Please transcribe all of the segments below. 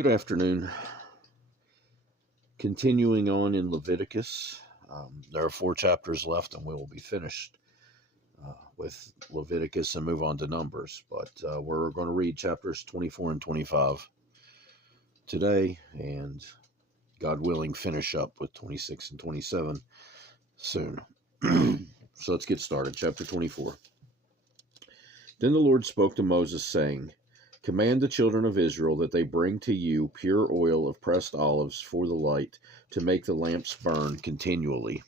Good afternoon. Continuing on in Leviticus, there are 4 chapters left, and we will be finished with Leviticus and move on to Numbers. But we're going to read chapters 24 and 25 today, and God willing, finish up with 26 and 27 soon. So let's get started. Chapter 24. Then the Lord spoke to Moses, saying, Command the children of Israel that they bring to you pure oil of pressed olives for the light, to make the lamps burn continually.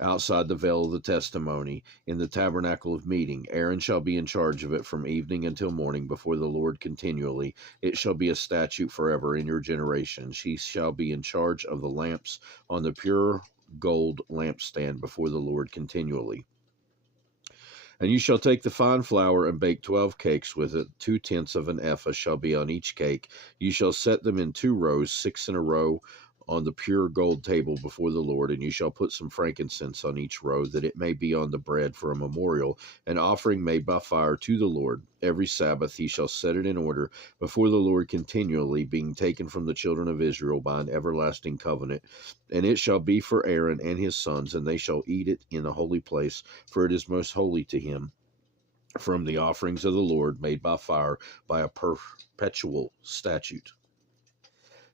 Outside the veil of the testimony, in the tabernacle of meeting, Aaron shall be in charge of it from evening until morning before the Lord continually. It shall be a statute forever in your generations. He shall be in charge of the lamps on the pure gold lampstand before the Lord continually. And you shall take the fine flour and bake 12 cakes with it. 2/10 of an ephah shall be on each cake. You shall set them in 2 rows, 6 in a row, on the pure gold table before the Lord. And you shall put some frankincense on each row, that it may be on the bread for a memorial, an offering made by fire to the Lord. Every Sabbath he shall set it in order before the Lord continually, being taken from the children of Israel by an everlasting covenant. And it shall be for Aaron and his sons, and they shall eat it in a holy place, for it is most holy to him, from the offerings of the Lord made by fire, by a perpetual statute.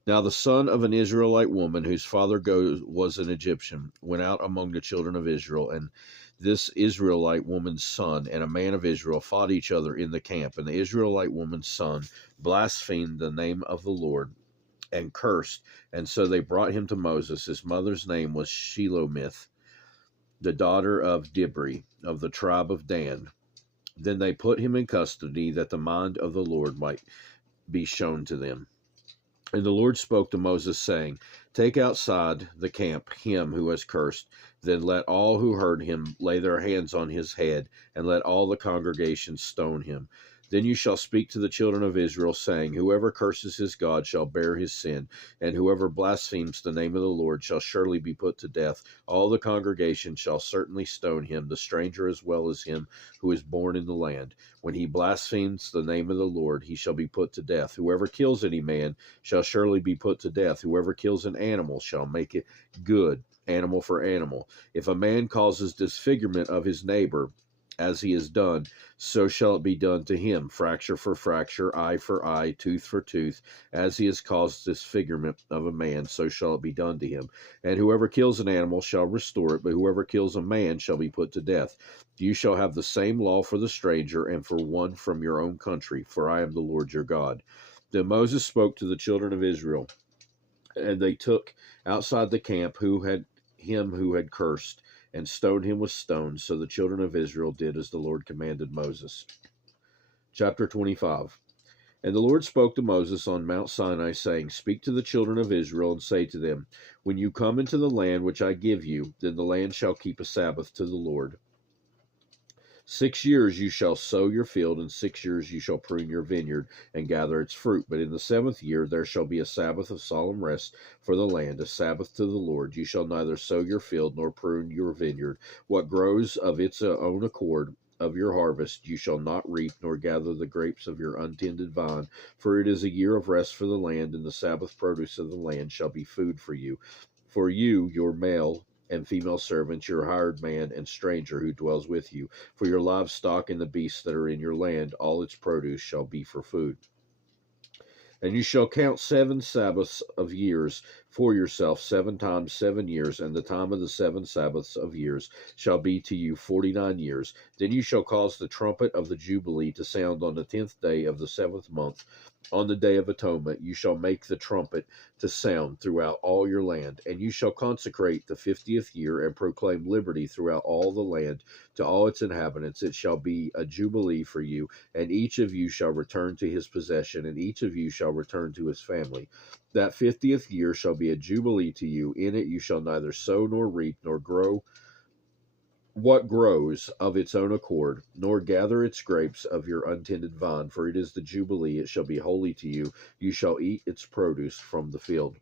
Now the son of an Israelite woman, whose father was an Egyptian, went out among the children of Israel, and this Israelite woman's son and a man of Israel fought each other in the camp. And the Israelite woman's son blasphemed the name of the Lord and cursed. And so they brought him to Moses. His mother's name was Shelomith, the daughter of Dibri, of the tribe of Dan. Then they put him in custody, that the mind of the Lord might be shown to them. And the Lord spoke to Moses, saying, Take outside the camp him who has cursed. Then let all who heard him lay their hands on his head, and let all the congregation stone him. Then you shall speak to the children of Israel, saying, Whoever curses his God shall bear his sin, and whoever blasphemes the name of the Lord shall surely be put to death. All the congregation shall certainly stone him, the stranger as well as him who is born in the land. When he blasphemes the name of the Lord, he shall be put to death. Whoever kills any man shall surely be put to death. Whoever kills an animal shall make it good, animal for animal. If a man causes disfigurement of his neighbor, as he has done, so shall it be done to him. Fracture for fracture, eye for eye, tooth for tooth. As he has caused disfigurement of a man, so shall it be done to him. And whoever kills an animal shall restore it, but whoever kills a man shall be put to death. You shall have the same law for the stranger and for one from your own country, for I am the Lord your God. Then Moses spoke to the children of Israel, and they took outside the camp him who had cursed, and stoned him with stones. So the children of Israel did as the Lord commanded Moses. Chapter 25. And the Lord spoke to Moses on Mount Sinai, saying, Speak to the children of Israel, and say to them, When you come into the land which I give you, then the land shall keep a Sabbath to the Lord. 6 years you shall sow your field, and 6 years you shall prune your vineyard, and gather its fruit. But in the 7th year there shall be a Sabbath of solemn rest for the land, a Sabbath to the Lord. You shall neither sow your field nor prune your vineyard. What grows of its own accord of your harvest you shall not reap, nor gather the grapes of your untended vine. For it is a year of rest for the land, and the Sabbath produce of the land shall be food for you. For you, your male and female servants, your hired man and stranger who dwells with you, for your livestock and the beasts that are in your land, all its produce shall be for food. And you shall count 7 Sabbaths of years for yourself, 7 times 7 years, and the time of the 7 Sabbaths of years shall be to you 49 years. Then you shall cause the trumpet of the Jubilee to sound on the 10th day of the 7th month. On the day of atonement you shall make the trumpet to sound throughout all your land. And you shall consecrate the 50th year, and proclaim liberty throughout all the land to all its inhabitants. It shall be a jubilee for you, and each of you shall return to his possession, and each of you shall return to his family. That 50th year shall be a jubilee to you. In it you shall neither sow nor reap, nor grow what grows of its own accord, nor gather its grapes of your untended vine, for it is the Jubilee. It shall be holy to you. You shall eat its produce from the field.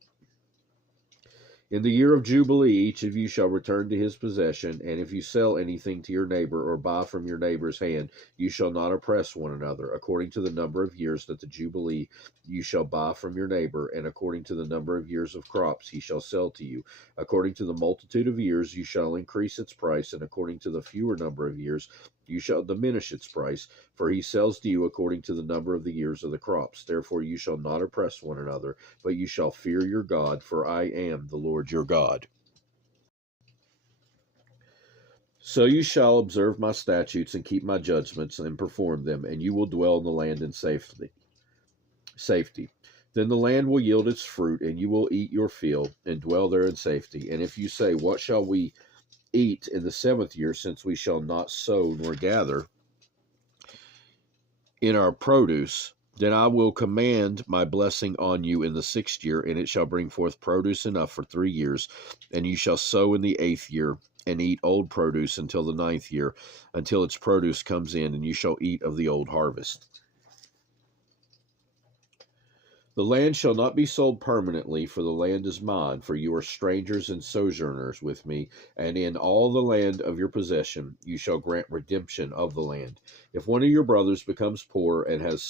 In the year of Jubilee, each of you shall return to his possession, and if you sell anything to your neighbor or buy from your neighbor's hand, you shall not oppress one another. According to the number of years that the Jubilee you shall buy from your neighbor, and according to the number of years of crops he shall sell to you. According to the multitude of years you shall increase its price, and according to the fewer number of years you shall diminish its price, for he sells to you according to the number of the years of the crops. Therefore you shall not oppress one another, but you shall fear your God, for I am the Lord your God. So you shall observe my statutes and keep my judgments and perform them, and you will dwell in the land in safety. Then the land will yield its fruit, and you will eat your fill and dwell there in safety. And if you say, what shall we eat in the 7th year, since we shall not sow nor gather in our produce, then I will command my blessing on you in the 6th year, and it shall bring forth produce enough for 3 years. And you shall sow in the 8th year, and eat old produce until the 9th year, until its produce comes in, and you shall eat of the old harvest. The land shall not be sold permanently, for the land is mine, for you are strangers and sojourners with me, and in all the land of your possession you shall grant redemption of the land. If one of your brothers becomes poor and has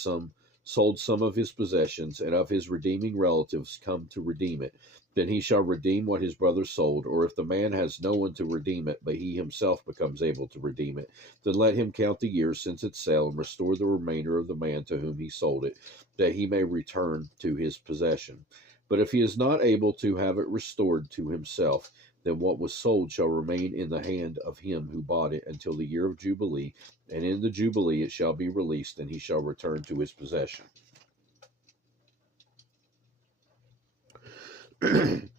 sold some of his possessions, and of his redeeming relatives come to redeem it, then he shall redeem what his brother sold. Or if the man has no one to redeem it, but he himself becomes able to redeem it, then let him count the years since its sale, and restore the remainder of the man to whom he sold it, that he may return to his possession. But if he is not able to have it restored to himself, then what was sold shall remain in the hand of him who bought it until the year of Jubilee, and in the Jubilee it shall be released, and he shall return to his possession.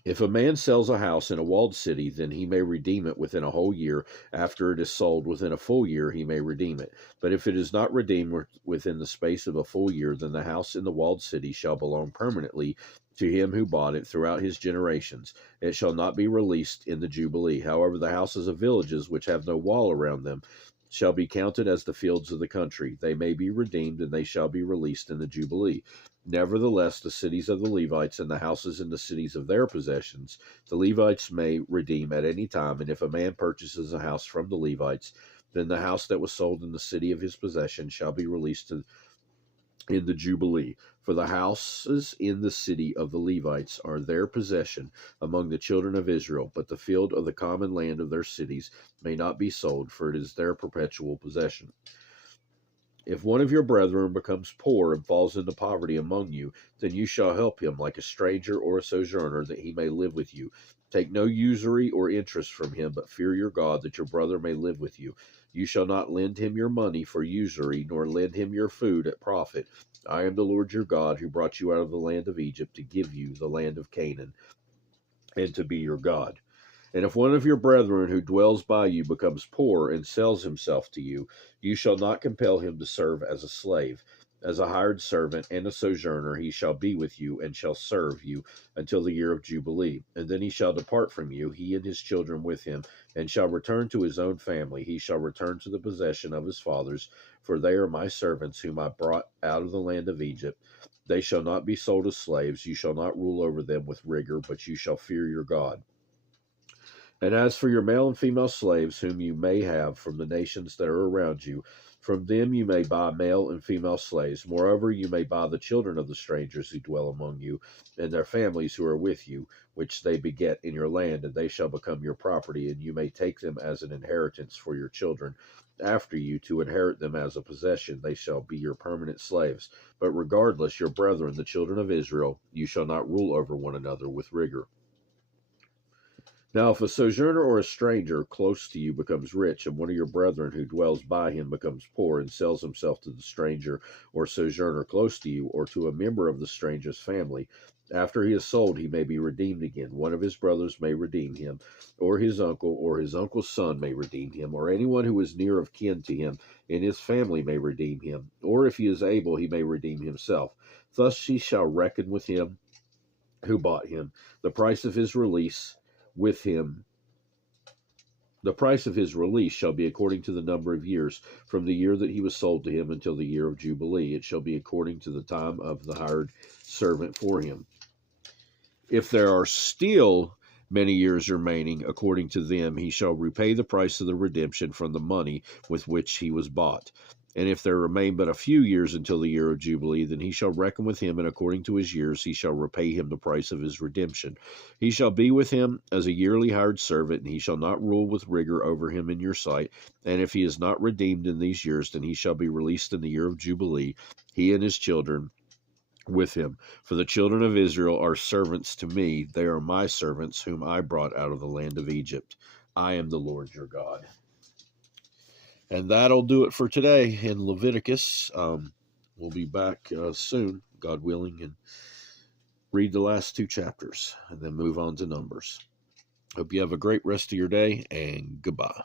If a man sells a house in a walled city, then he may redeem it within a whole year. After it is sold within a full year, he may redeem it. But if it is not redeemed within the space of a full year, then the house in the walled city shall belong permanently to him who bought it throughout his generations. It shall not be released in the Jubilee. However, the houses of villages which have no wall around them shall be counted as the fields of the country. They may be redeemed, and they shall be released in the Jubilee. Nevertheless, the cities of the Levites and the houses in the cities of their possessions, the Levites may redeem at any time. And if a man purchases a house from the Levites, then the house that was sold in the city of his possession shall be released in the Jubilee. For the houses in the city of the Levites are their possession among the children of Israel, but the field of the common land of their cities may not be sold, for it is their perpetual possession. If one of your brethren becomes poor and falls into poverty among you, then you shall help him like a stranger or a sojourner, that he may live with you. Take no usury or interest from him, but fear your God, that your brother may live with you. You shall not lend him your money for usury, nor lend him your food at profit. I am the Lord your God, who brought you out of the land of Egypt to give you the land of Canaan, and to be your God. And if one of your brethren who dwells by you becomes poor and sells himself to you, you shall not compel him to serve as a slave. As a hired servant and a sojourner, he shall be with you and shall serve you until the year of Jubilee. And then he shall depart from you, he and his children with him, and shall return to his own family. He shall return to the possession of his fathers, for they are my servants, whom I brought out of the land of Egypt. They shall not be sold as slaves. You shall not rule over them with rigor, but you shall fear your God. And as for your male and female slaves, whom you may have from the nations that are around you, from them you may buy male and female slaves. Moreover, you may buy the children of the strangers who dwell among you, and their families who are with you, which they beget in your land, and they shall become your property, and you may take them as an inheritance for your children after you, to inherit them as a possession. They shall be your permanent slaves. But regardless, your brethren, the children of Israel, you shall not rule over one another with rigor. Now, if a sojourner or a stranger close to you becomes rich, and one of your brethren who dwells by him becomes poor, and sells himself to the stranger or sojourner close to you, or to a member of the stranger's family, after he is sold, he may be redeemed again. One of his brothers may redeem him, or his uncle's son may redeem him, or anyone who is near of kin to him in his family may redeem him, or if he is able, he may redeem himself. Thus he shall reckon with him who bought him the price of his release with him. The price of his release shall be according to the number of years, from the year that he was sold to him until the year of Jubilee. It shall be according to the time of the hired servant for him. If there are still many years remaining, according to them, he shall repay the price of the redemption from the money with which he was bought. And if there remain but a few years until the year of Jubilee, then he shall reckon with him, and according to his years he shall repay him the price of his redemption. He shall be with him as a yearly hired servant, and he shall not rule with rigor over him in your sight. And if he is not redeemed in these years, then he shall be released in the year of Jubilee, he and his children with him. For the children of Israel are servants to me. They are my servants, whom I brought out of the land of Egypt. I am the Lord your God. And that'll do it for today in Leviticus. We'll be back soon, God willing, and read the last 2 chapters and then move on to Numbers. Hope you have a great rest of your day, and goodbye.